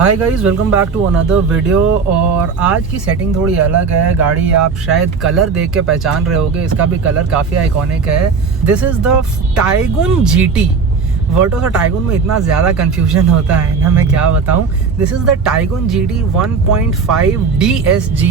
Hi guys, welcome back to another video. और आज की सेटिंग थोड़ी अलग है। गाड़ी आप शायद कलर देख के पहचान रहे होगे, इसका भी कलर काफ़ी आइकॉनिक है। This is the Taigun GT. Virtus और टाइगुन में इतना ज़्यादा कन्फ्यूजन होता है ना, मैं क्या बताऊँ। This is the Taigun GT 1.5 DSG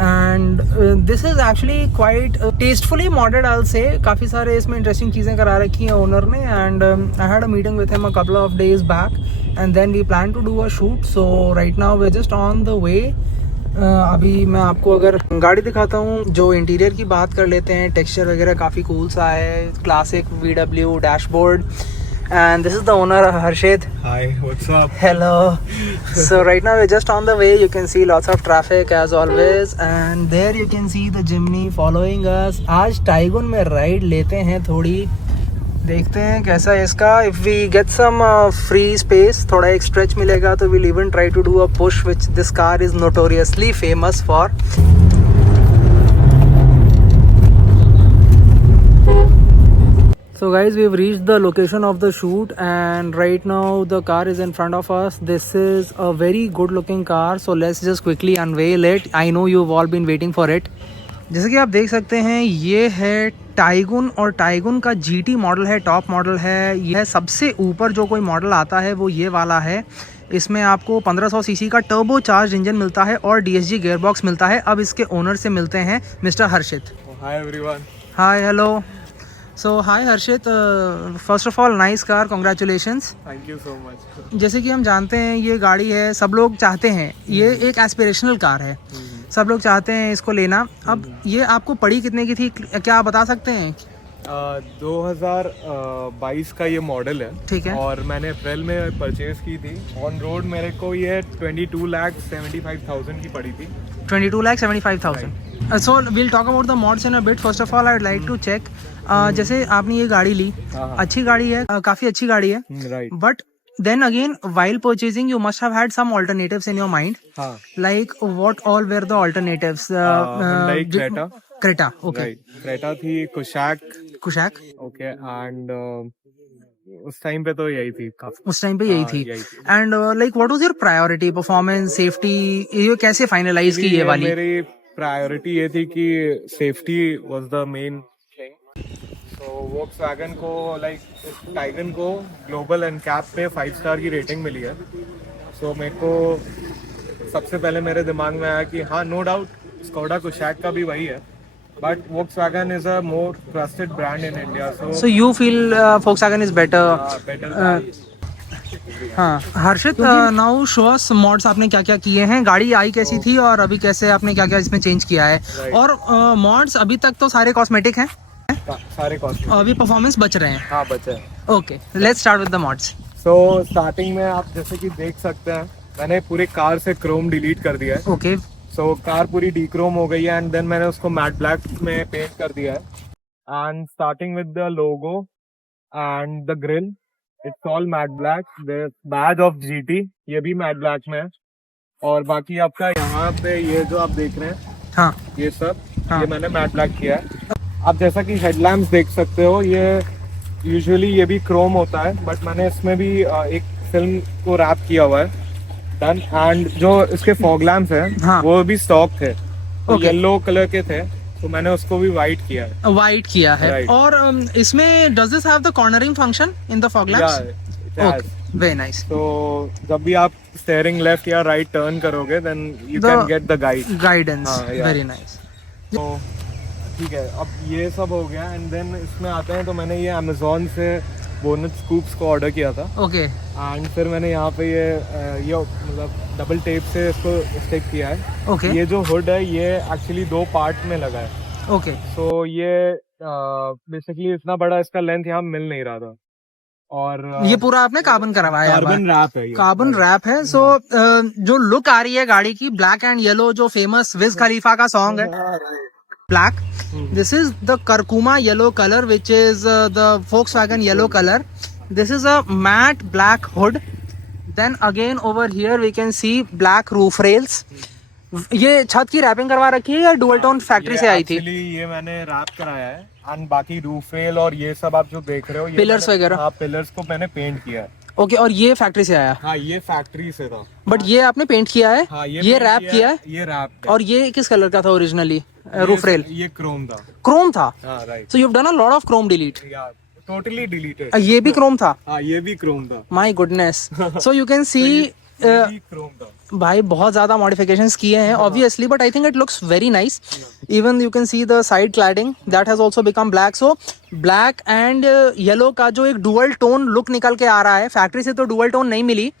and this is actually quite tastefully modded I will say. काफ़ी सारे इसमें इंटरेस्टिंग चीज़ें करा रखी हैं ओनर ने। And I had a meeting with him a couple of days back and then we plan to do a shoot. So right now we're just on the way. अभी मैं आपको अगर गाड़ी दिखाता हूँ। जो इंटीरियर की बात कर लेते हैं, टेक्सचर वगैरह काफ़ी कूल सा है। Classic VW dashboard and this is the owner Harshit. Hi, what's up? Hello. So right now we're just on the way. You can see lots of traffic as always and there you can see the Jimny following us. आज Taigun में ride लेते हैं थोड़ी, देखते हैं कैसा है इसका। If we get some free space, थोड़ा एक स्ट्रेच मिलेगा तो will even try to do a push which this car is notoriously famous for. So guys, we've reached the location of the shoot and right now the car is in front of us. This is a very good looking car, so let's just quickly unveil it. I know you've all been waiting for it. जैसे कि आप देख सकते हैं, ये है Tiguan और Tiguan का GT मॉडल है, टॉप मॉडल है। यह सबसे ऊपर जो कोई मॉडल आता है वो ये वाला है। इसमें आपको 1500 सीसी का टर्बो चार्ज इंजन मिलता है और DSG गियरबॉक्स मिलता है। अब इसके ओनर से मिलते हैं, mister Harshit. Hi everyone. Hi, hello. So hi Harshit, first of all nice car, congratulations. Thank you so much. जैसे कि हम जानते हैं ये गाड़ी है, सब लोग चाहते हैं, ये एक एस्पिरेशनल कार है, सब लोग चाहते हैं इसको लेना। अब ये आपको पड़ी कितने की थी, क्या आप बता सकते हैं? 2022 का ये मॉडल है। ठीक है। और मैंने अप्रैल में परचेज की थी। ऑन रोड मेरे को ये 22,75,000 की पड़ी थी। 22,75,000। So will talk about the mods in a bit. First of all I would like to check, जैसे आपने ये गाड़ी ली, अच्छी गाड़ी है, काफ़ी अच्छी गाड़ी है, right. But then again while purchasing you must have had some alternatives in your mind. Like what all were the alternatives? Hyundai Creta. Okay. Right. Creta थी, Kushaq. Okay. And उस टाइम पे तो यही थी काफी। उस टाइम पे यही थी। And like what was your priority, performance, safety, ये कैसे फाइनलाइज की ये वाली? मेरी प्रायोरिटी ये थी कि safety was the main thing. तो वोक्सवैगन को, लाइक टाइगन को ग्लोबल एनकैप पे 5 स्टार की रेटिंग मिली है। सो मेरे को सबसे पहले मेरे दिमाग में आया कि हाँ, नो डाउट स्कोडा कुशैक का भी वही है, but Volkswagen is a more trusted brand in India. So you feel Volkswagen is better? Better. हाँ हर्षित, नाउ शो अस मॉड्स आपने क्या क्या किए हैं, गाड़ी आई कैसी थी और अभी कैसे आपने क्या क्या इसमें चेंज किया है। और मॉड्स अभी तक तो सारे कॉस्मेटिक हैं, सारे कॉस्ट अभी परफॉर्मेंस बच रहे हैं। हाँ, बचे। Okay, let's start with the mods. So starting में आप जैसे कि देख सकते हैं, मैंने पूरे कार से क्रोम डिलीट कर दिया है। ओके। सो कार पूरी डीक्रोम हो गई है एंड देन मैंने उसको मैट ब्लैक में पेंट कर दिया है। And starting with the logo and the grill, it's all matte black. The Baij of GT ये भी मैट ब्लैक में है। और बाकी आपका यहाँ पे ये जो आप देख रहे हैं, हाँ, ये सब, हाँ, ये मैंने मैट ब्लैक किया है। आप जैसा कि हेडलैम्प्स देख सकते हो, ये यूजुअली ये भी क्रोम होता है, बट मैंने इसमें भी एक फिल्म को रैप किया हुआ है, डन। एंड जो इसके फॉग लैम्प्स हैं, हाँ, वो भी स्टॉक थे, तो Okay. येलो कलर के थे, तो मैंने उसको भी वाइट किया है। वाइट किया है। Right. और इसमें does this have the cornering function in the fog lamps? Okay, very nice. तो जब भी आप स्टीयरिंग लेफ्ट या राइट टर्न करोगे, then you can get the guidance. Very nice. तो ठीक है, अब ये सब हो गया एंड देन इसमें आते हैं। तो मैंने ये अमेजोन से बोनट स्कूप्स को ऑर्डर किया था। ओके। एंड फिर मैंने यहाँ पे ये मतलब डबल टेप से इसको स्टिक किया है। ओके। ये जो हुड है, ये एक्चुअली 2 पार्ट में लगा है। ओके। सो ये बेसिकली इतना बड़ा इसका लेंथ यहाँ मिल नहीं रहा था। और ये पूरा आपने कार्बन करवाया है? कार्बन रैप है, कार्बन रैप है। सो जो लुक आ रही है गाड़ी की, ब्लैक एंड येलो, जो फेमस विज खलीफा का सॉन्ग है, black. This is the Curcuma yellow color, which is the Volkswagen yellow color. This is a matte black hood. Then again over here we can see black roof rails. ये छत की wrapping करवा रखी है या dual tone factory से आई थी? ये मैंने रैप कराया है एंड बाकी रूफ रेल और ये सब आप जो देख रहे हो, पिलर्स वगैरह, हाँ, पिलर्स को मैंने पेंट किया है। ओके, और ये फैक्ट्री से आया? हाँ, ये फैक्ट्री से था। बट ये आपने पेंट किया है? हाँ, ये paint रैप किया है? ये रैप। और ये किस कलर का था ओरिजिनली रूफ रेल? ये क्रोम था। क्रोम था? हाँ, right. So you have done a lot of Chrome delete? या टोटली डिलीटेड। ये भी क्रोम था? हाँ, ये भी क्रोम था। My goodness. So you can see ये भी क्रोम था भाई, बहुत ज्यादा मॉडिफिकेशंस किए हैं obviously, but I think it looks very nice. Even you can see the side cladding that has also become black. So black and yellow का जो एक डुअल टोन लुक निकल के आ रहा है, फैक्ट्री से तो डुअल टोन नहीं मिली।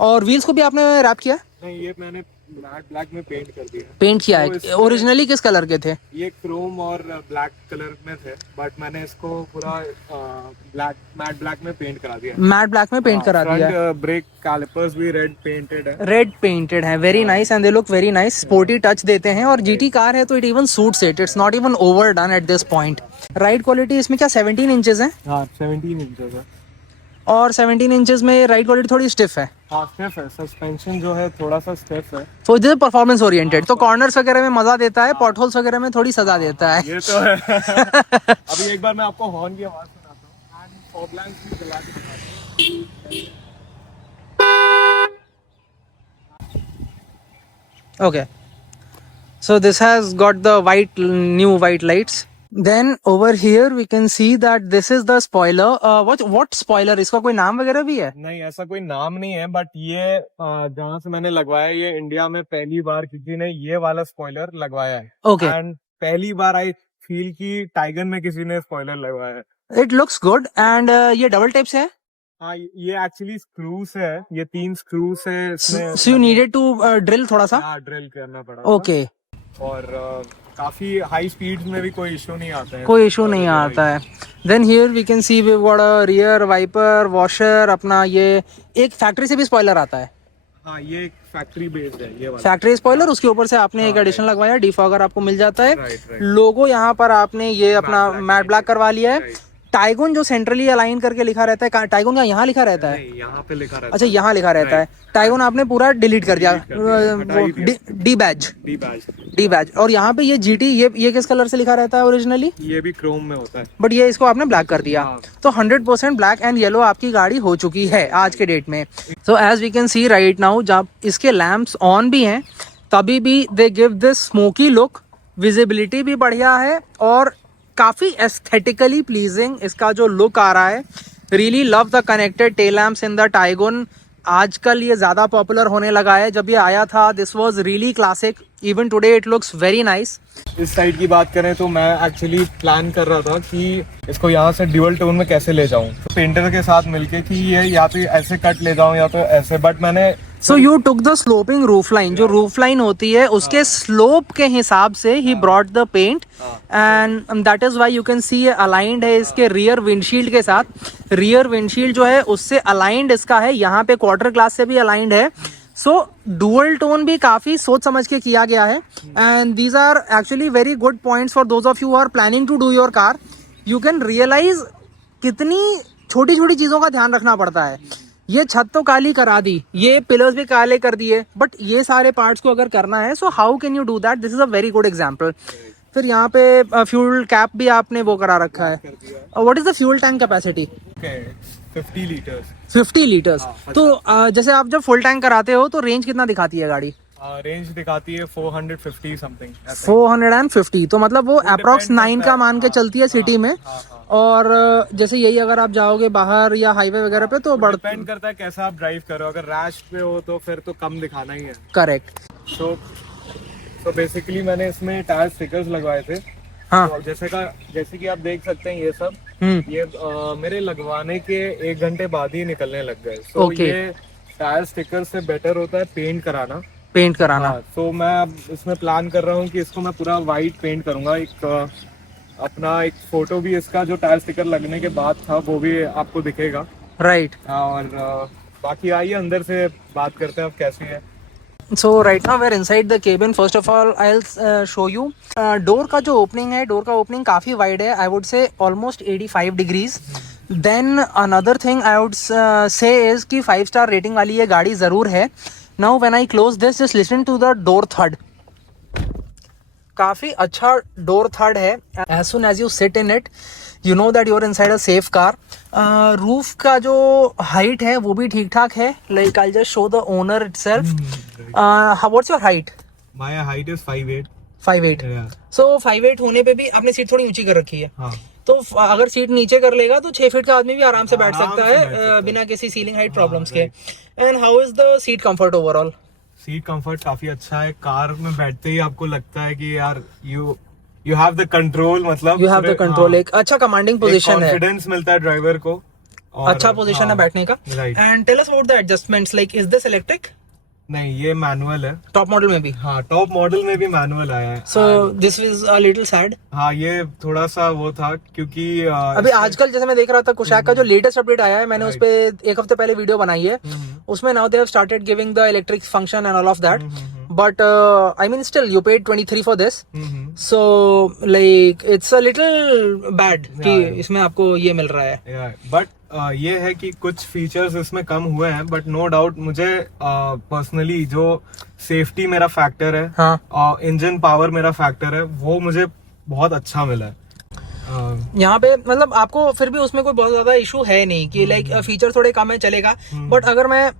और व्हील्स को भी आपने रैप किया? नहीं, ये मैंने मैट ब्लैक में पेंट कर दिया। पेंट किया है? ओरिजिनली किस कलर के थे? ये क्रोम और ब्लैक कलर में थे, बट मैंने इसको पूरा ब्लैक मैट ब्लैक में पेंट करा दिया। मैट ब्लैक में पेंट करा दिया। फ्रंट ब्रेक कैलिपर्स भी रेड पेंटेड है। रेड पेंटेड है, very nice and they look very nice. Sporty touch देते हैं और जीटी कार है तो it even suits it, it's not even over done at this point. Ride quality इसमें क्या 17 इंचेस है? हाँ, 17 इंचेस है। और 17 इंचेस में राइड क्वालिटी थोड़ी स्टिफ है। हाँ, स्टिफ है। सस्पेंशन जो है थोड़ा सा स्टिफ है। तो दिस परफॉर्मेंस ओरिएंटेड, तो कॉर्नर्स वगैरह में मजा देता है, पॉटहोल्स वगैरह में थोड़ी सजा देता है। ये तो है। अभी एक बार मैं आपको हॉर्न की आवाज सुनाता हूँ एंड फॉग लैंप्स भी जला के दिखाता हूँ। Okay, so this has got the new white lights. Then over here we can see that this is the spoiler. What spoiler? इसका कोई नाम वगैरह भी है? नहीं, ऐसा कोई नाम नहीं है, बट ये जहाँ से मैंने लगवाया, ये इंडिया में पहली बार किसी ने ये वाला स्पॉइलर लगवाया है। Okay. एंड पहली बार आई फील कि टाइगन में किसी ने स्पॉइलर लगवाया है। It looks good and ये डबल टेप से है? हाँ, ये एक्चुअली स्क्रूस है, ये 3 स्क्रूस है इसमें। So you needed to drill थोड़ा सा? हाँ, ड्रिल करना पड़ा। Okay. और काफी हाई स्पीड्स में भी कोई इशू नहीं आता है। कोई इशू नहीं आता है। Then here we can see we've got a rear wiper washer। अपना ये एक फैक्ट्री से भी स्पॉइलर आता है? हाँ, ये फैक्ट्री बेस्ड है ये वाला। फैक्ट्री स्पॉइलर, उसके ऊपर से आपने एक एडिशन लगवाया, डिफॉगर आपको मिल जाता है। राइट। लोगो यहाँ पर आपने ये अपना मैट ब्लैक करवा लिया है। टाइगुन जो सेंट्रली अलाइन करके लिखा रहता है, टाइगुन का यहाँ लिखा रहता है? नहीं, यहाँ पे लिखा रहता है। अच्छा, यहाँ लिखा रहता है। टाइगुन आपने पूरा डिलीट कर दिया, डी बैज। और यहाँ पे ये जीटी, ये किस कलर से लिखा रहता है ओरिजिनली? ये भी क्रोम में होता है, बट ये इसको आपने ब्लैक कर दिया। तो 100% ब्लैक एंड येलो आपकी गाड़ी हो चुकी है आज के डेट में। So as we can see right now, जब इसके लैंप्स ऑन भी हैं तभी भी they give this smoky look. Visibility भी बढ़िया है और काफी एस्थेटिकली प्लीजिंग इसका जो लुक आ रहा है। Really love the connected tail lamps in the Tiguan. आजकल ये ज्यादा पॉपुलर होने लगा है, जब ये आया था this was really classic. Even today it looks very nice. इस साइड की बात करें तो मैं एक्चुअली प्लान कर रहा था कि इसको यहाँ से ड्यूअल टोन में कैसे ले जाऊँ, तो पेंटर के साथ मिलके कि ये या तो ऐसे कट ले जाऊँ या तो ऐसे, बट मैंने so you took the sloping roof line, जो रूफ लाइन होती है उसके स्लोप के हिसाब से ही brought the paint and that is why you can see ये अलाइंड है इसके रियर विंडशील्ड के साथ। रियर विंडशील्ड जो है उससे अलाइंड इसका है, यहाँ पे क्वार्टर ग्लास से भी अलाइंड है। सो डुअल टोन भी काफी सोच समझ के किया गया है and these are actually very good points for those of you are planning to do your car. You can realize कितनी छोटी छोटी चीजों का ध्यान रखना पड़ता है। ये छत तो काली करा दी, ये पिलर्स भी काले कर दिए, बट ये सारे पार्ट्स को अगर करना है so how can you do that? This is a very good example. फिर यहाँ पे फ्यूल कैप भी आपने वो करा रखा है। What is the fuel tank capacity? 50 litres. 50 litres. तो जैसे आप जब फुल टैंक कराते हो तो रेंज कितना दिखाती है गाड़ी? रेंज दिखाती है 450 समथिंग। 450, तो मतलब वो अप्रॉक्स 9 का मान के चलती है सिटी में। और जैसे यही अगर आप जाओगे बाहर या हाईवे वगैरह पे तो डिपेंड करता है कैसा आप ड्राइव करो। अगर रैश पे हो तो फिर तो कम दिखाना ही है। करेक्ट। सो बेसिकली मैंने इसमें टायर स्टिकर्स लगवाए थे। हाँ। तो जैसे कि आप देख सकते हैं ये सब, ये मेरे लगवाने के 1 घंटे बाद ही निकलने लग गए। सो ये टायर स्टिकर से बेटर होता है पेंट कराना। तो मैं अब इसमें प्लान कर रहा हूँ कि इसको मैं पूरा वाइट पेंट करूंगा। अपना एक फोटो भी इसका जो टायर स्टिकर लगने के बाद था वो भी आपको दिखेगा। राइट। और बाकी आइए अंदर से बात करते हैं अब कैसी है। So right now we're inside the cabin. First of all, I'll show you. Door का जो ओपनिंग है, डोर का ओपनिंग काफ़ी वाइड है, I would say almost 85 degrees. Then another thing I would say is कि 5 star रेटिंग वाली ये गाड़ी ज़रूर है। Now when I close this, just listen to the door thud. काफ़ी अच्छा डोर थर्ड है। As soon as you sit in it, you know that you're inside a safe car. Roof का जो हाइट है वो भी ठीक ठाक है. Like I just show the owner itself. What's your height? My height is 5'8". 5'8". Yeah. So 5'8" होने पे भी आपने सीट थोड़ी ऊंची कर रखी है. हाँ. तो अगर सीट नीचे कर लेगा तो 6 फीट का आदमी भी आराम से बैठ आराम सकता से है बैठ सकता है. बिना किसी सीलिंग हाइट हाँ, प्रॉब्लम्स के. right. And how is the seat comfort overall? Seat comfort काफी अच्छा है. कार में बैठते ही आपको लगता है कि यार यू हैव द कंट्रोल. मतलब यू हैव द कंट्रोल. एक अच्छा कमांडिंग पोजीशन है. कॉन्फिडेंस मिलता है ड्राइवर को. और अच्छा पोजीशन है बैठने का. Right. And tell us about the adjustments. Like is this electric? नहीं, ये मैनुअल है. टॉप मॉडल में भी? हाँ, टॉप मॉडल में भी मैनुअल आया है. सो this is a little sad. हाँ, ये थोड़ा सा वो था क्योंकि अभी आजकल जैसे मैं देख रहा था कुशैक का जो लेटेस्ट अपडेट आया है, मैंने उस पे एक हफ्ते पहले वीडियो बनाई है. उसमें now they have started giving the electric function and all of that. But I mean still you paid 23 for this. So like it's a little bad कि इसमें आपको ये मिल रहा है. बट ये है कि कुछ फीचर्स इसमें कम हुए हैं. बट नो डाउट मुझे पर्सनली जो सेफ्टी मेरा फैक्टर है, हाँ. इंजन पावर मेरा फैक्टर है, वो मुझे बहुत अच्छा मिला है. यहाँ पे मतलब आपको फिर भी उसमें कोई बहुत ज्यादा इशू है नहीं कि लाइक फीचर थोड़े कम है चलेगा. बट अगर मैं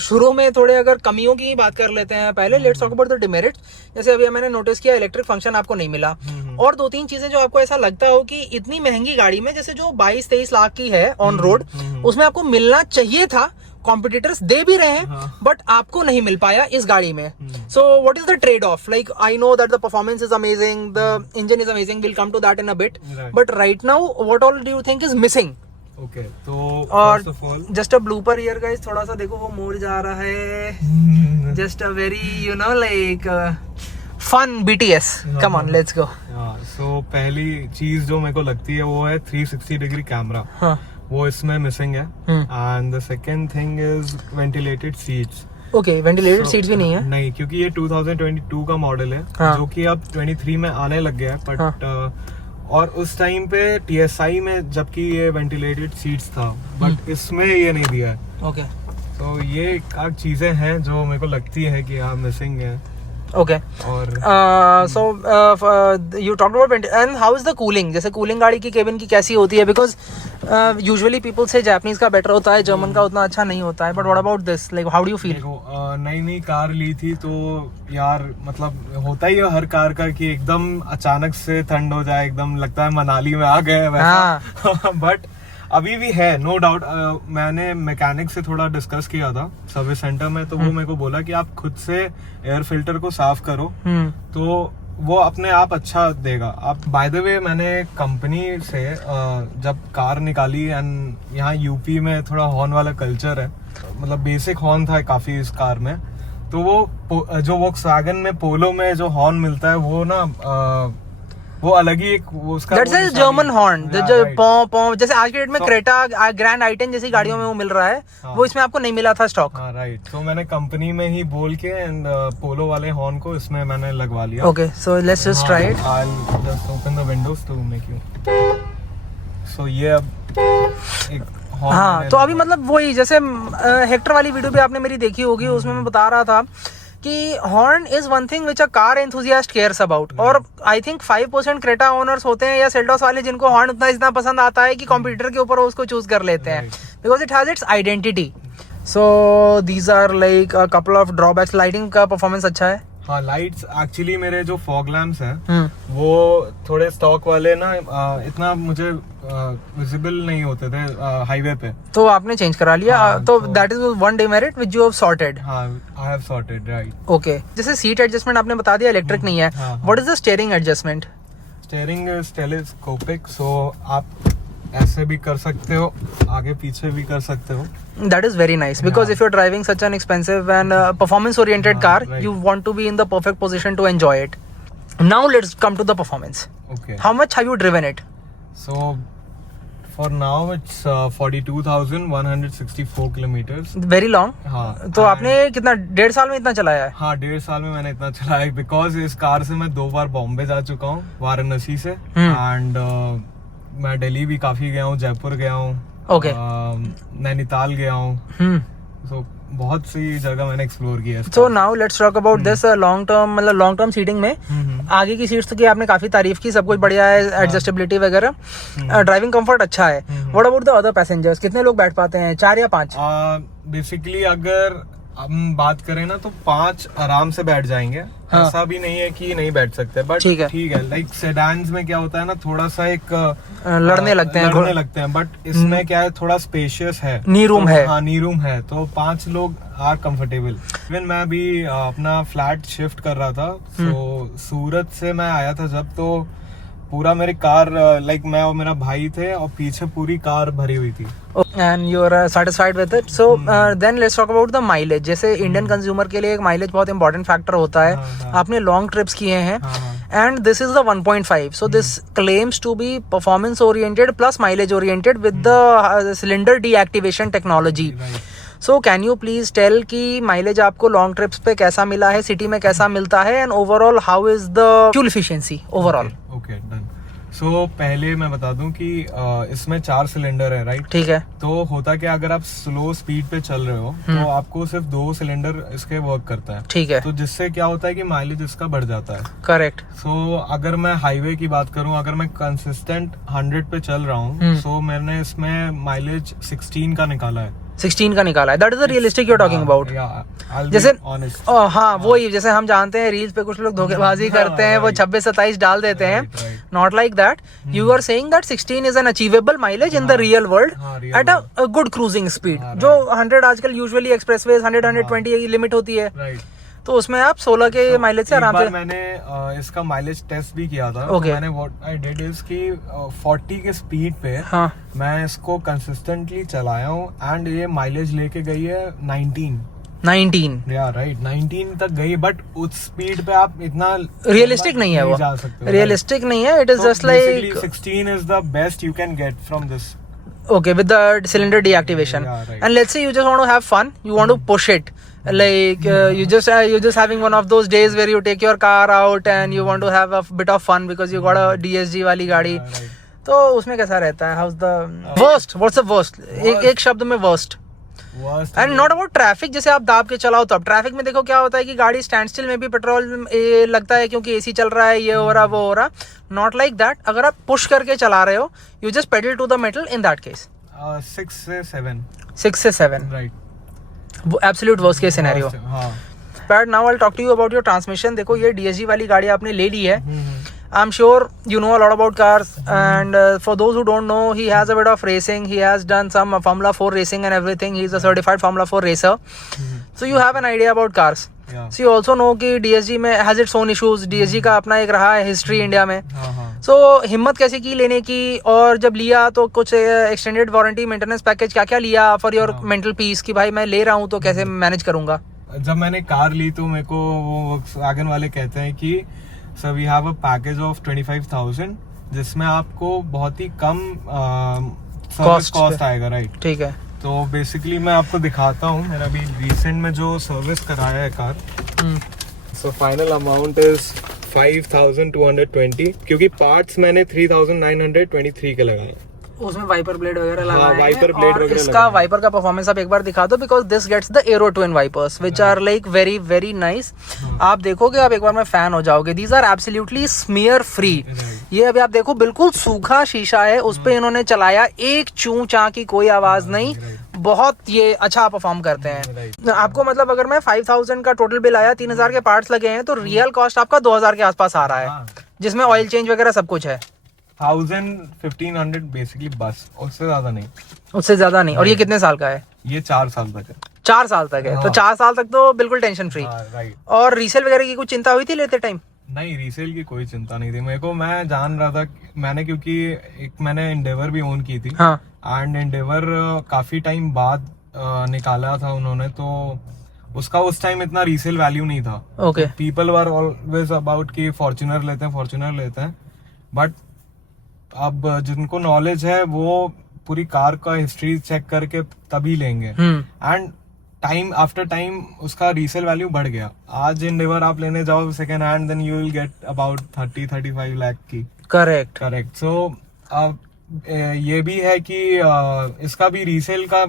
शुरू में थोड़े अगर कमियों की बात कर लेते हैं पहले. Let's talk about the demerits. जैसे अभी मैंने नोटिस किया इलेक्ट्रिक फंक्शन आपको नहीं मिला. और 2-3 चीजें जो आपको ऐसा लगता हो कि इतनी महंगी गाड़ी में जैसे जो 22-23 लाख की है ऑन रोड, उसमें आपको मिलना चाहिए था. कॉम्पिटिटर्स दे भी रहे हैं बट आपको नहीं मिल पाया इस गाड़ी में. So what is the trade off? Like I know that the performance is amazing, the engine is amazing, will come to that in a bit. But right now what all do you think is missing? Okay, तो और first of all just a blooper here guys. थोड़ा सा देखो वो मोड़ जा रहा है. Just a very you know like fun BTS. Come on let's गो. सो पहली चीज जो मेरे को लगती है वो है 360 डिग्री कैमरा. हाँ. वो इसमें मिसिंग है. And the second thing is ventilated seats. Okay, ventilated seats भी नहीं है. नहीं, क्योंकि ये 2022 का मॉडल है. हाँ. जो कि अब 23 में आने लग गया है. बट और उस टाइम पे TSI में जबकि ये वेंटिलेटेड सीट्स था, बट इसमें ये नहीं दिया है. ओके. तो ये काफी चीजें हैं जो मेरे को लगती है कि हाँ मिसिंग है. ओके. और so you talked about and how is the cooling? जैसे कूलिंग गाड़ी की केबिन की कैसी होती है? बिकॉज यूजुअली पीपल से जापानीज का बेटर होता है, जर्मन का उतना अच्छा नहीं होता है. But what about this? Like how do you feel? नई नई कार ली थी तो यार मतलब होता ही है हर कार का कि एकदम अचानक से ठंड हो जाए, एकदम लगता है मनाली में आ गए वैसा. बट अभी भी है नो डाउट. मैंने मैकेनिक से थोड़ा डिस्कस किया था सर्विस सेंटर में, तो वो मेरे को बोला कि आप खुद से एयर फिल्टर को साफ करो तो वो अपने आप अच्छा देगा. आप बाय द वे मैंने कंपनी से जब कार निकाली एंड यहाँ यूपी में थोड़ा हॉर्न वाला कल्चर है, मतलब बेसिक हॉर्न था काफी इस कार में. तो वो जो वॉक्सवैगन में पोलो में जो हॉर्न मिलता है वो ना वो अलग ही एक वो उसका दैट्स अ जर्मन हॉर्न. जो पॉ पॉ जैसे आज के डेट में क्रेटा ग्रैंड आई10 जैसी गाड़ियों में वो मिल रहा है, वो इसमें आपको नहीं मिला था स्टॉक. हाँ राइट. तो मैंने कंपनी में ही बोल के एंड पोलो वाले हॉर्न को इसमें मैंने लगवा लिया. Okay, so let's just try it. I will just open the windows to make you. So ये अब एक हॉर्न. हाँ, तो अभी मतलब वही जैसे हेक्टर वाली वीडियो भी आपने मेरी देखी होगी, उसमें मैं बता रहा था कि horn is one thing which a car enthusiast cares about. और आई थिंक 5% क्रेटा ओनर्स होते हैं या सेल्टॉस वाले जिनको हॉर्न उतना इतना पसंद आता है कि कॉम्पिटिटर के ऊपर उसको चूज कर लेते हैं because it has its identity. So these are like a couple of drawbacks. Lighting का परफॉर्मेंस अच्छा है. हाँ, लाइट्स एक्चुअली मेरे जो फॉग लैम्प्स हैं वो थोड़े स्टॉक वाले ना इतना मुझे विजिबल नहीं होते थे हाईवे पे, तो आपने चेंज करा लिया. तो that is one demerit which you have sorted. हाँ, I have sorted right. Okay. जैसे सीट एडजस्टमेंट आपने बता दिया इलेक्ट्रिक नहीं है. What is the steering adjustment? Steering is telescopic, so आप ऐसे भी कर सकते हो, आगे पीछे भी कर सकते हो. That is very nice because if you're driving such an expensive and performance oriented car, right. you want to be in the perfect position to enjoy it. Now let's come to the performance. Okay. How much have you driven it? So for now it's 42,164 kilometers. Very long. हाँ. तो आपने कितना 1.5 साल में इतना चलाया है? हाँ, 1.5 साल में मैंने इतना चलाया है बिकॉज इस कार से मैं 2 बार बॉम्बे जा चुका हूँ वाराणसी से. एंड मैं दिल्ली भी काफी गया हूँ, जयपुर गया हूँ, ओके, नैनीताल गया हूँ. सो बहुत सी जगह मैंने एक्सप्लोर किया है। So now let's talk about this long term, मतलब लॉन्ग टर्म सीटिंग में आगे की सीट्स की आपने काफी तारीफ की, सब कुछ बढ़िया है, एडजस्टेबिलिटी वगैरह, ड्राइविंग कंफर्ट अच्छा है। What about the other passengers, कितने लोग बैठ पाते हैं, 4 या 5? बेसिकली अगर हम बात करें ना तो 5 आराम से बैठ जाएंगे। हाँ। ऐसा भी नहीं है कि नहीं बैठ सकते, बट ठीक है। लाइक सेडान्स में क्या होता है ना, थोड़ा सा एक लड़ने लगते हैं, बट इसमें क्या है, थोड़ा स्पेशियस है, नी रूम है। हाँ, नी रूम है, तो 5 लोग आर कंफर्टेबल। इवन मैं भी अपना फ्लैट शिफ्ट कर रहा था, तो सूरत से मैं आया था जब, तो पूरा मेरी कार, लाइक मैं और मेरा भाई थे और पीछे पूरी कार भरी हुई थी। And you are satisfied with it. So then let's talk about the mileage. जैसे इंडियन कंज्यूमर के लिए एक माइलेज बहुत इंपॉर्टेंट फैक्टर होता है। आपने लॉन्ग ट्रिप्स किए हैं and this is the 1.5, so this claims to be performance oriented plus mileage oriented with the cylinder deactivation technology. So can you please tell कि माइलेज आपको लॉन्ग ट्रिप्स पे कैसा मिला है, सिटी में कैसा मिलता है, and overall how is the fuel efficiency overall? Okay, done. So पहले मैं बता दूं कि इसमें 4 सिलेंडर है, राइट? ठीक है। तो होता क्या, अगर आप स्लो स्पीड पे चल रहे हो तो आपको सिर्फ 2 सिलेंडर इसके वर्क करता है। ठीक है। तो जिससे क्या होता है कि माइलेज इसका बढ़ जाता है। करेक्ट। सो अगर मैं हाईवे की बात करूं, अगर मैं कंसिस्टेंट 100 पे चल रहा हूं, सो मैंने इसमें माइलेज 16 का निकाला है। 16 का निकाला है, that is the realistic you are talking about. जैसे हाँ, वही जैसे हम जानते हैं रील्स पे कुछ लोग धोखेबाजी करते हैं, वो 26-27 डाल देते हैं। Not like that, you are saying that 16 is an achievable mileage in the real world at a good cruising speed. जो 100 आजकल यूजुअली एक्सप्रेसवेज 100-120 लिमिट होती है, तो उसमें आप 16 के माइलेज से आराम से। मैंने इसका माइलेज टेस्ट भी किया था। Okay. मैंने व्हाट आई डिड इज कि 40 के स्पीड पे मैं इसको कंसिस्टेंटली चलाया हूँ एंड ये माइलेज लेके गई है 19 या राइट 19 तक गई, बट उस स्पीड पे आप इतना रियलिस्टिक नहीं है, वो जा सकते, रियलिस्टिक नहीं है। It is just like 16 is the best you can get from this. Okay, with the cylinder deactivation. Yeah, right. And let's say you just want to have fun, you want to push it, like you're just having one of those days where you take your car out and you want to have a bit of fun because you got a DSG वाली गाड़ी। right. तो उसमें कैसा रहता है? How's the worst? What's the worst? एक शब्द में worst. And not about traffic, जैसे आप दाब के चलाओ तब ट्रैफिक में देखो क्या होता है कि गाड़ी स्टैंड स्टिल में भी पेट्रोल लगता है क्योंकि एसी चल रहा है, ये हो रहा वो हो रहा। नॉट लाइक दैट, अगर आप पुश करके चला रहे हो, you just pedal to the metal, in that case 6 से 7 right, absolutely worst case scenario. But now I will talk to you about your transmission. देखो ये डीएसजी वाली गाड़ी आपने ले ली है, I'm sure you know a lot about cars, and for those who don't know, he has a bit of racing. He has done some Formula 4 racing and everything. He's a certified Formula 4 racer. So you have an idea about cars. Yeah. So you also know कि DSG में has its own issues. DSG का अपना एक रहा है history India में। So हिम्मत कैसे की लेने की, और जब लिया तो कुछ एक्सटेंडेड वारंटी मेंटेनेंस पैकेज क्या क्या लिया फॉर योर मेंटल पीस कि भाई मैं ले रहा हूँ तो कैसे मैनेज करूंगा? जब मैंने कार ली तो मेरे को वो वैगन वाले कहते हैं कि sir we have a package of 25,000 जिसमें आपको बहुत ही कम सर्विस कॉस्ट आएगा, राइट? ठीक है। तो बेसिकली मैं आपको दिखाता हूँ, मेरा भी रिसेंट में जो सर्विस कराया है car, so final amount is 5,220, क्योंकि पार्ट्स मैंने 3,923 के लगाए। उसमें वाइपर ब्लेड वगैरह लगा है, वाइपर ब्लेड वगैरह इसका वाइपर का परफॉर्मेंस आप एक बार दिखा दो, because this gets the aero twin wipers which are like very very nice. आप देखोगे, आप एक बार में फैन हो जाओगे। These are absolutely smear free. ये अभी आप देखो बिल्कुल सूखा शीशा है, उस पे इन्होंने चलाया, एक चूं चा की कोई आवाज नहीं, बहुत ये अच्छा परफॉर्म करते हैं। आपको मतलब अगर मैं 5,000 का टोटल बिल आया, 3,000 के पार्ट्स लगे हैं, तो रियल कॉस्ट आपका 2,000 के आसपास आ रहा है, जिसमें ऑयल चेंज वगैरह सब कुछ है। 1,500 बेसिकली बस, उससे ज्यादा नहीं। उससे ज्यादा नहीं। और ये कितने साल का है? ये 4 साल तक है। 4 साल तक है, तो 4 साल तक तो बिल्कुल टेंशन फ्री। राइट। और रीसेल वगैरह की कुछ चिंता हुई थी लेते टाइम? नहीं, रीसेल की कोई चिंता नहीं थी मेरे को। मैं जान रहा था, मैंने क्योंकि मैंने एंडेवर भी ओन की थी, एंड एंडेवर काफी टाइम बाद निकाला था उन्होंने, तो उसका उस टाइम इतना रीसेल वैल्यू नहीं था। Okay. People were always about कि फॉर्च्यूनर लेते हैं, बट अब जिनको नॉलेज है वो पूरी कार का हिस्ट्री चेक करके तभी लेंगे, एंड टाइम आफ्टर टाइम उसका रीसेल वैल्यू बढ़ गया। आज एंडेवर आप लेने जाओ second hand, then you will get about 30-35 lakh की। करेक्ट। सो ये भी है कि इसका भी रीसेल का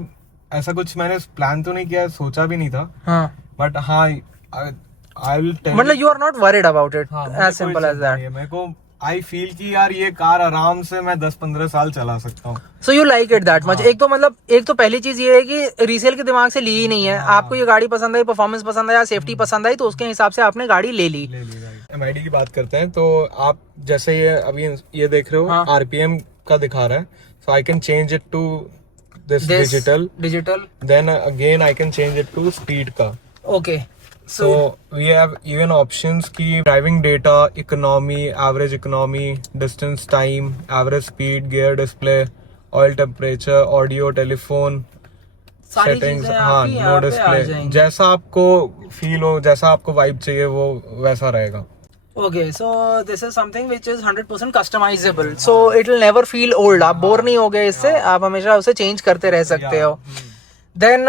ऐसा कुछ मैंने प्लान तो नहीं किया, सोचा भी नहीं था, हाँ बट हाँ आई विल टेल। मतलब you are not worried about it, हाँ, एज सिंपल एज दैट। मेरे को आई फील कि यार ये कार आराम से मैं 10-15 साल चला सकता हूँ। So you like it that much. एक तो मतलब एक तो पहली चीज ये है कि रीसेल के दिमाग से ली ही नहीं है, आपको ये गाड़ी पसंद आई, परफॉर्मेंस पसंद आया, सेफ्टी पसंद आई, तो उसके हिसाब से आपने गाड़ी ले ली। MID की बात करते हैं तो आप जैसे ये अभी ये देख रहे हो, हाँ। RPM का दिखा रहा है, so I can change it to this digital, then again I can change it to speed का। Okay So we have even options की driving data, economy, average economy, distance time, average speed, gear display, oil temperature, audio, telephone, सारी settings, चीजें हाँ, आपकी no यहाँ पे आ display, जाएंगी। जैसा आपको फील हो, जैसा आपको वाइब चाहिए वो वैसा रहेगा। Okay so this is something which is 100% customizable, so it will never feel old. आप बोर नहीं हो गए इससे, आप हमेशा उसे चेंज करते रह सकते हो। Then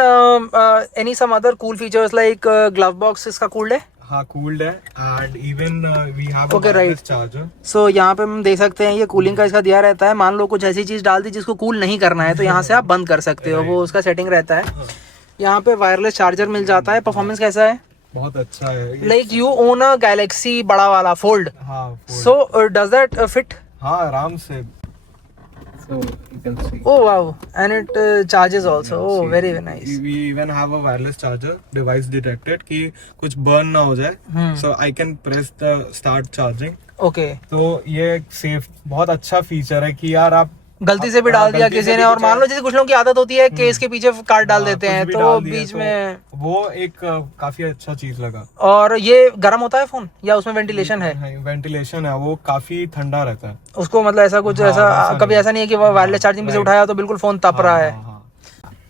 any some other cool features like glove box इसका कूल्ड है। हाँ, cooled है, and even we have a Okay, right. wireless charger. सो यहाँ पे हम देख सकते हैं ये कूलिंग का इसका दिया रहता है। मान लो कुछ ऐसी चीज डाल दी जिसको कूल नहीं करना है तो यहाँ से आप बंद कर सकते हो, वो उसका सेटिंग रहता है। यहाँ पे वायरलेस चार्जर मिल जाता है। परफॉर्मेंस कैसा है? बहुत अच्छा है। Like you own a Galaxy बड़ा वाला फोल्ड, हाँ, fold. So does that fit? हाँ, आराम से। So you can see. Oh wow, and it charges also. Oh, See, very nice. We even have a wireless charger device detected कि कुछ burn ना हो जाए, so I can press the start charging. Okay. तो ये एक safe बहुत अच्छा फीचर है कि यार आप गलती से भी डाल दिया किसी ने, और मान लो जैसे कुछ लोगों की आदत होती है केस के पीछे कार्ड डाल देते हैं, तो बीच में वो एक काफी अच्छा चीज लगा। और ये गर्म होता है फोन या उसमें वेंटिलेशन है? वेंटिलेशन है, वो काफी ठंडा रहता है उसको मतलब ऐसा कुछ ऐसा कभी ऐसा नहीं है कि वो वायरलेस चार्जिंग से उठाया तो बिल्कुल फोन तप रहा है।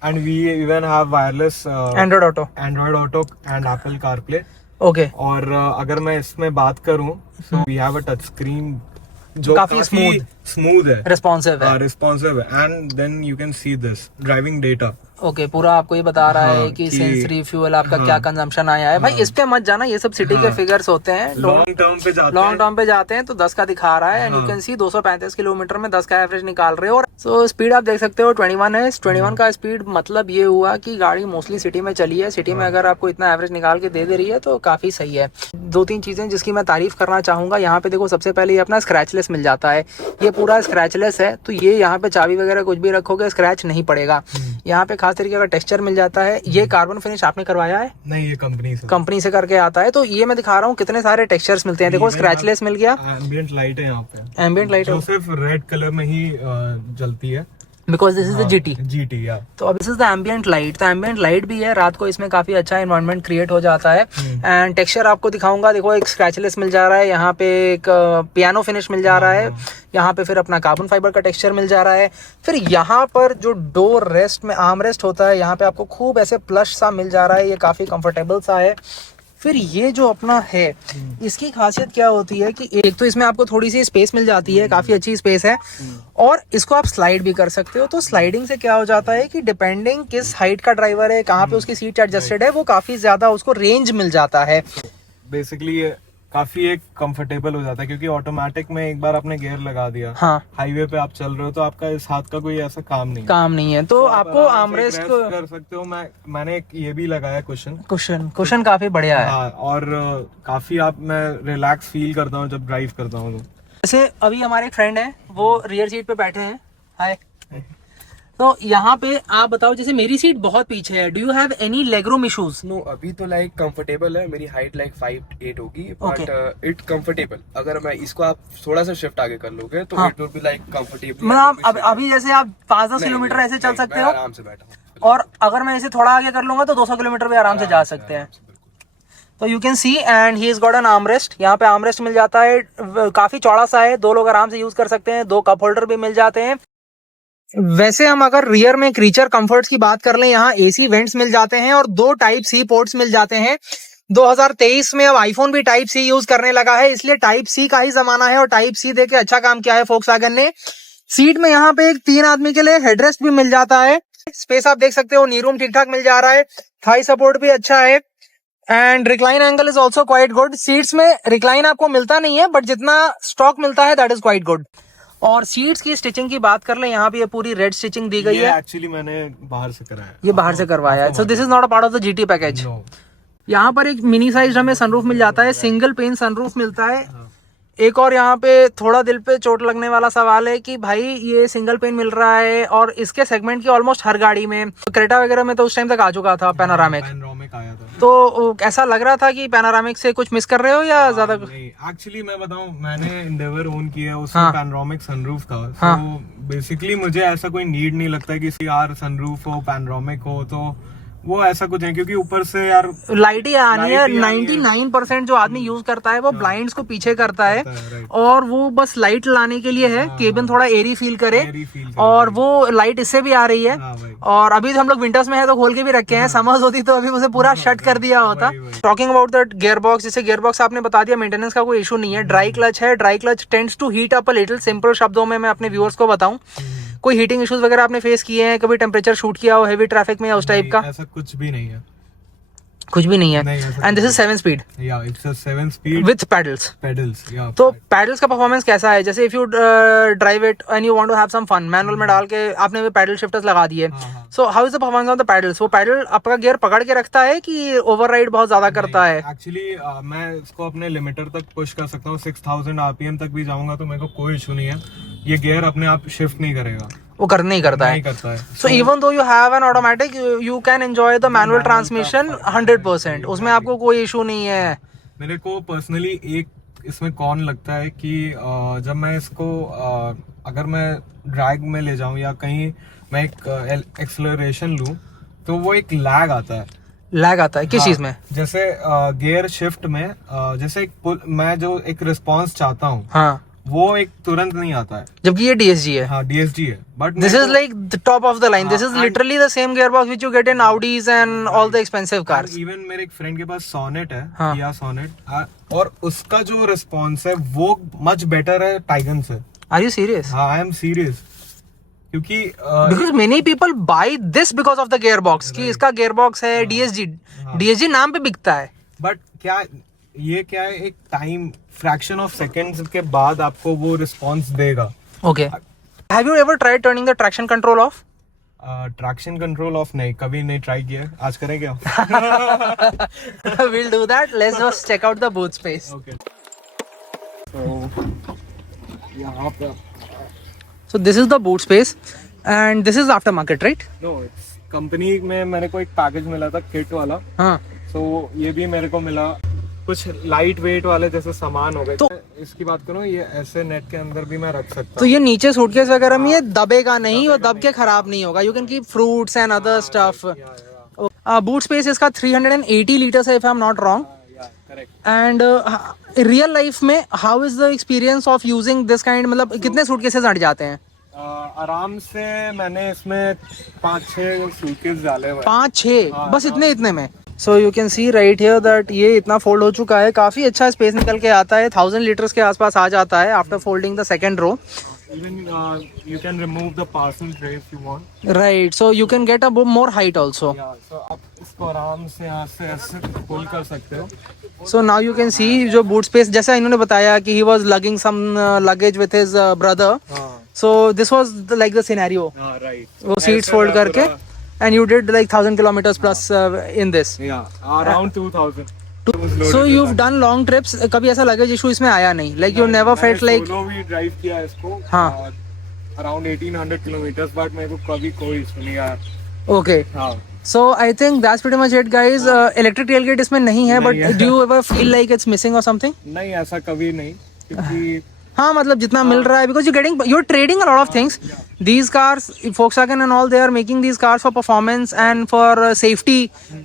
And we even have wireless Android Auto and Apple CarPlay. Okay, और अगर मैं इसमें बात करूं तो we have a touch screen जो काफी स्मूथ है, रिस्पॉन्सिव है। रिस्पॉन्सिव है, and then you can see this driving data. Okay, पूरा आपको ये बता रहा है कि कि सेंसरी फ्यूल आपका क्या कंजम्पशन आया है। भाई इस पे मत जाना, ये सब सिटी के फिगर्स होते हैं। लॉन्ग टर्म पे जाते हैं तो 10 का दिखा रहा है, and you can C 235 kilometre में 10 का एवरेज निकाल रहे हो। और सो स्पीड आप देख सकते हो 21 है। 21 का स्पीड मतलब ये हुआ कि गाड़ी मोस्टली सिटी में चली है। सिटी में अगर आपको इतना एवरेज निकाल के दे रही है तो काफी सही है। 2-3 चीजें जिसकी मैं तारीफ करना चाहूंगा, यहाँ पे देखो सबसे पहले ये अपना स्क्रैचलेस मिल जाता है। ये पूरा स्क्रैचलेस है, तो ये यहाँ पे चाबी वगैरह कुछ भी रखोगे स्क्रैच नहीं पड़ेगा। यहाँ पे खास तरीके का टेक्सचर मिल जाता है। ये कार्बन फिनिश आपने करवाया है? नहीं, ये कंपनी से करके आता है। तो ये मैं दिखा रहा हूँ कितने सारे टेक्सचर्स मिलते हैं। देखो स्क्रैचलेस मिल गया, एम्बिएंट लाइट है यहाँ पे, एम्बिएंट लाइट जो सिर्फ रेड कलर में ही जलती है, because this is the GT या। तो अब this is the ambient light. तो एम्बिएंट लाइट भी है, रात को इसमें काफी अच्छा एनवायरनमेंट क्रिएट हो जाता है। एंड टेक्सचर आपको दिखाऊंगा, देखो एक स्क्रैचलेस मिल जा रहा है, यहाँ पे एक पियानो फिनिश मिल जा रहा है, यहाँ पे फिर अपना कार्बन फाइबर का टेक्सचर मिल जा रहा है। फिर यहाँ पर जो डोर रेस्ट में आर्म रेस्ट होता है, यहाँ पे आपको खूब ऐसे प्लश सा मिल जा रहा है, ये काफी कंफर्टेबल सा है। फिर ये जो अपना है, इसकी खासियत क्या होती है कि एक तो इसमें आपको थोड़ी सी स्पेस मिल जाती है, काफी अच्छी स्पेस है, और इसको आप स्लाइड भी कर सकते हो। तो स्लाइडिंग से क्या हो जाता है कि डिपेंडिंग किस हाइट का ड्राइवर है, कहाँ पे उसकी सीट एडजस्टेड है, वो काफी ज्यादा उसको रेंज मिल जाता है। बेसिकली काफी एक कंफर्टेबल हो जाता है, क्योंकि ऑटोमेटिक में एक बार आपने गियर लगा दिया, हाँ, हाईवे पे आप चल रहे हो तो आपका इस हाथ का कोई ऐसा काम नहीं है, तो आपको आर्मरेस्ट कर सकते हो। मैंने एक ये भी लगाया कुशन काफी बढ़िया है। हाँ, और काफी मैं रिलैक्स फील करता हूँ जब ड्राइव करता हूँ। जैसे अभी हमारे एक फ्रेंड है, वो रियर सीट पे बैठे हैं। हाय। तो यहाँ पे आप बताओ, जैसे मेरी सीट बहुत पीछे है, do you have any leg room issues? No, अभी तो लाइक कंफर्टेबल है, मेरी हाइट लाइक 5'8" होगी, बट इट कंफर्टेबल। अगर मैं इसको आप थोड़ा सा शिफ्ट आगे कर लोगे तो it will be like comfortable. मतलब अभी जैसे आप 5-10 किलोमीटर ऐसे चल सकते हो आराम से बैठा, और अगर मैं इसे थोड़ा आगे कर लूंगा तो 200 किलोमीटर भी आराम से जा सकते हैं। तो you can C, and he is got an armrest. यहाँ पे आर्मरेस्ट मिल जाता है, काफी चौड़ा सा है, 2 लोग आराम से यूज कर सकते हैं। 2 कप होल्डर भी मिल जाते हैं। वैसे हम अगर रियर में क्रीचर कंफर्ट्स की बात कर लें, यहाँ AC वेंट्स मिल जाते हैं और 2 टाइप C पोर्ट्स मिल जाते हैं। 2023 में अब आईफोन भी टाइप C यूज करने लगा है, इसलिए टाइप C का ही जमाना है, और टाइप C देके अच्छा काम किया है फोक्सवैगन ने। सीट में यहाँ पे एक 3 आदमी के लिए हेडरेस्ट भी मिल जाता है। स्पेस आप देख सकते हो, नी रूम ठीक ठाक मिल जा रहा है, थाई सपोर्ट भी अच्छा है, and recline angle is also quite good. Seats में रिक्लाइन आपको मिलता नहीं है, बट जितना स्टॉक मिलता है दैट इज क्वाइट गुड। और सीट्स की स्टिचिंग की बात कर ले, यहाँ पे ये पूरी रेड स्टिचिंग दी गई है। एक्चुअली मैंने बाहर से कराया, ये बाहर से करवाया है। सो this is not a part of the GT package. यहाँ पर एक मिनी साइज हमें सनरूफ मिल जाता है, सिंगल पेन सनरूफ मिलता है। एक और यहाँ पे थोड़ा दिल पे चोट लगने वाला सवाल है कि भाई ये सिंगल पेन मिल रहा है और इसके सेगमेंट की ऑलमोस्ट हर गाड़ी में, क्रेटा वगैरह में तो उस टाइम तक आ चुका था पैनोरामिक आया था। तो ऐसा लग रहा था कि पैनोरामिक से कुछ मिस कर रहे हो या ज्यादा? एक्चुअली मैं बताऊं, मैंने इंडेवर ओन किया है, उसमें पैनोरामिक सनरूफ था। तो बेसिकली मुझे ऐसा कोई नीड नहीं लगता कि यार सनरूफ हो, पैनोरामिक हो, तो वो ऐसा कुछ है क्योंकि ऊपर से यार लाइट ही आनी है। 99% जो आदमी यूज करता है वो ब्लाइंड्स को पीछे करता है और वो बस लाइट लाने के लिए है, केबिन थोड़ा एरी फील करे। और वो लाइट इससे भी आ रही है। और अभी तो हम लोग विंटर्स में है तो खोल के भी रखे हैं, समर्स होती तो अभी उसे पूरा शट कर दिया होता। Talking about that gear box, जैसे गियर बॉक्स आपने बता दिया, मेंटेनेंस का कोई इशू नहीं है। ड्राई क्लच है, dry clutch tends to heat up a little. Simple शब्दों में मैं अपने व्यूअर्स को बताऊं, कोई हीटिंग इश्यूज वगैरह आपने फेस किए हैं, कभी टेम्परेचर शूट किया हो हेवी ट्रैफिक में या उस टाइप का? ऐसा कुछ भी नहीं है, कुछ भी नहीं है। And this is 7 speed it's a 7 speed with paddles. तो पैडल्स का परफॉर्मेंस कैसा है? जैसे if you drive it and you want to have some fun, manual में डाल के आपने पैडल शिफ्टर्स लगा दिए, so how is the performance of the paddles? वो पैडल आपका गियर पकड़ के रखता है कि ओवरराइड बहुत ज्यादा करता है? एक्चुअली मैं इसको अपने लिमिटर तक पुश कर सकता हूँ, 6000 आरपीएम तक भी जाऊंगा तो मेरे को कोई इशू नहीं है। ये गियर अपने आप शिफ्ट नहीं करेगा, वो नहीं करता है। So even though you have an automatic, you can enjoy the manual transmission 100%, उसमें आपको कोई इशू नहीं है। मेरे को पर्सनली एक इसमें कौन लगता है कि जब मैं इसको अगर मैं ड्रैग में ले जाऊं या कहीं मैं एक एक्सेलरेशन लूं तो वो एक लैग आता है। किस चीज में? जैसे गियर शिफ्ट में जैसे मैं जो एक रिस्पॉन्स चाहता हूँ वो एक तुरंत नहीं आता है, जबकि ये DSG है। हाँ, DSG है, but this is like the top of the line. This is literally the same gear box which you get in Audis and all the expensive cars. Even मेरे एक फ्रेंड के पास सोनेट है, किया sonnet, और उसका जो response है वो मच बेटर है टाइगन से। Are you serious? हाँ, आई एम सीरियस, क्योंकि because many people buy this because of the gear box कि इसका गियर बॉक्स है DSG नाम पे बिकता है। बट क्या है, एक टाइम फ्रैक्शन ऑफ सेकंड्स के बाद आपको वो रिस्पॉन्स देगा। Okay, have you ever tried turning the traction control of? Traction control of नहीं, कभी नहीं ट्राई किया। आज करें क्या? We'll do that. Let's just check out the boot space. Okay. So यहाँ पे So this is the boot space and this is aftermarket, right? No, it's company में मेरे को एक पैकेज मिला था किट वाला। हाँ। So ये भी मेरे को मिला, कुछ लाइट वेट वाले जैसे सामान हो गए। तो इसकी बात करूँ, ये ऐसे नेट के अंदर भी मैं रख सकता हूँ। तो ये नीचे सूटकेस वगैरह में ये दबेगा नहीं और दब के खराब नहीं होगा। You can keep fruits and other stuff. Boot space इसका 380 लीटर्स है, if I am not wrong. And real life में how is the experience of using this kind? मतलब कितने सूटकेसेस अट जाते हैं? आराम से मैंने इसमें 5-6 सूटकेस डाले हुए। 5-6 बस इतने में? So you can see right here that ये इतना फोल्ड हो चुका है, काफी अच्छा स्पेस निकल के आता है। 1000 लीटर्स के आसपास आ जाता है after folding the second row. Even you can remove the parcel tray if you want. Right, so you can get a more height also. Yeah, so आप इसको आराम से यहाँ से ऐसे खोल कर सकते हो। So now you can see जो boot space, जैसा इन्होंने बताया कि he was lugging some luggage with his brother. So this was like the scenario. Right. वो seats fold करके and you did like 1000 kilometers plus in this. Yeah, around 2000. So you've done long trips. कभी ऐसा luggage issue इसमें आया नहीं? Like you never felt like? Solo भी drive किया इसको। हाँ। Around 1800 kilometers, but मेरे को कभी कोई issue नहीं आया। Okay. हाँ। So I think that's pretty much it, guys. Electric tailgate इसमें नहीं है, but do you ever feel like it's missing or something? नहीं, ऐसा कभी नहीं, क्योंकि हाँ मतलब जितना मिल रहा है, because you're trading a lot of things. These cars, Volkswagen and all, they are making these cars for performance and for safety.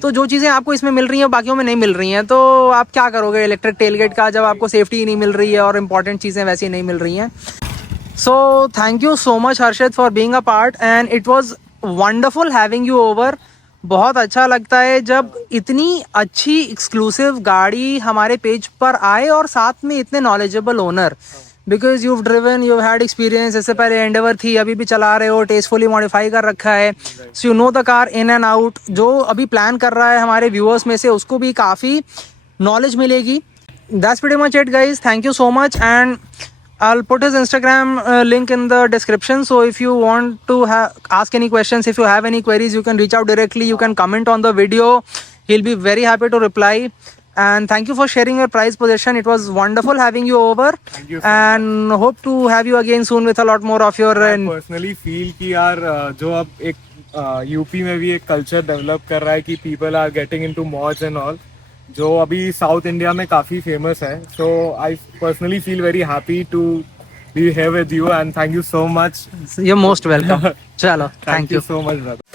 तो जो चीज़ें आपको इसमें मिल रही हैं बाकियों में नहीं मिल रही हैं, तो आप क्या करोगे इलेक्ट्रिक टेलगेट का जब आपको सेफ्टी ही नहीं मिल रही है और इम्पॉर्टेंट चीज़ें वैसी नहीं मिल रही हैं। So thank you so much Harshit for being a part and it was wonderful having you over. बहुत अच्छा लगता है जब इतनी अच्छी एक्सक्लूसिव गाड़ी हमारे पेज पर आए और साथ में इतने knowledgeable owner. Because you've driven, you've had experience, इससे पहले एंडेवर थी, अभी भी चला रहे हो, टेस्टफुली मॉडिफाई कर रखा है, so you know the car in and out. जो अभी प्लान कर रहा है हमारे व्यूअर्स में से उसको भी काफ़ी नॉलेज मिलेगी। That's pretty much it guys, thank you so much and I'll put his Instagram link in the description. So if you want to ask any questions, if you have any queries, you can reach out directly. You can comment on the video. He'll be very happy to reply. And thank you for sharing your prized possession. It was wonderful having you over. Thank you so And hope to have you again soon with a lot more of your. I personally feel कि यार जो अब एक UP में भी एक culture develop कर रहा है कि people are getting into mods and all, जो अभी साउथ इंडिया में काफी फेमस है. So I personally feel very happy to be here with you and thank you so much. You're most welcome. Chalo. Thank you. so much, brother.